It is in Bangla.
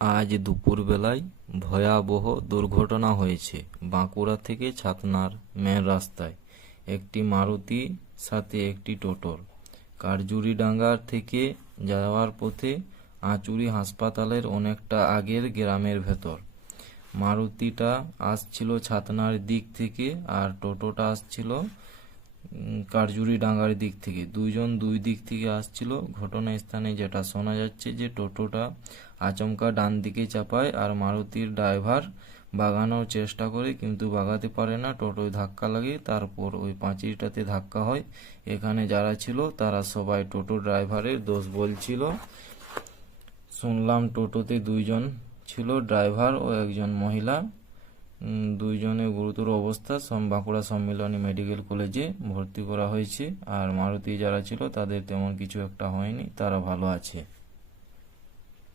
আজ দুপুরবেলায় ভয়াবহ দুর্ঘটনা হয়েছে বাঁকুড়া থেকে ছাতনার মেন রাস্তায়। একটি মারুতি সাথে একটি টোটোর। কারজুরিডাঙ্গা থেকে যাওয়ার পথে আঁচুরি হাসপাতালের অনেকটা আগের গ্রামের ভেতর। মারুতিটা আসছিল ছাতনার দিক থেকে আর টোটোটা আসছিল কারজুরিডাঙ্গার দিক থেকে। দুইজন দুই দিক থেকে আসছিল। ঘটনাস্থানে যেটা শোনা যাচ্ছে যে টোটোটা আচমকা ডান দিকে চাপায় আর মারুতির ড্রাইভার বাগানোর চেষ্টা করে কিন্তু বাগাতে পারে না। টোটোয় ধাক্কা লাগে, তারপর ওই পাঁচিরটাতে ধাক্কা হয়। এখানে যারা ছিল তারা সবাই টোটো ড্রাইভারের দোষ বলছিল। শুনলাম টোটোতে দুইজন ছিল, ড্রাইভার ও একজন মহিলা। দুইজনে গুরুতর অবস্থা বাঁকুড়া সম্মিলনী মেডিকেল কলেজে ভর্তি করা হয়েছে। আর মারুতি যারা ছিল তাদের তেমন কিছু একটা হয়নি, তারা ভালো আছে।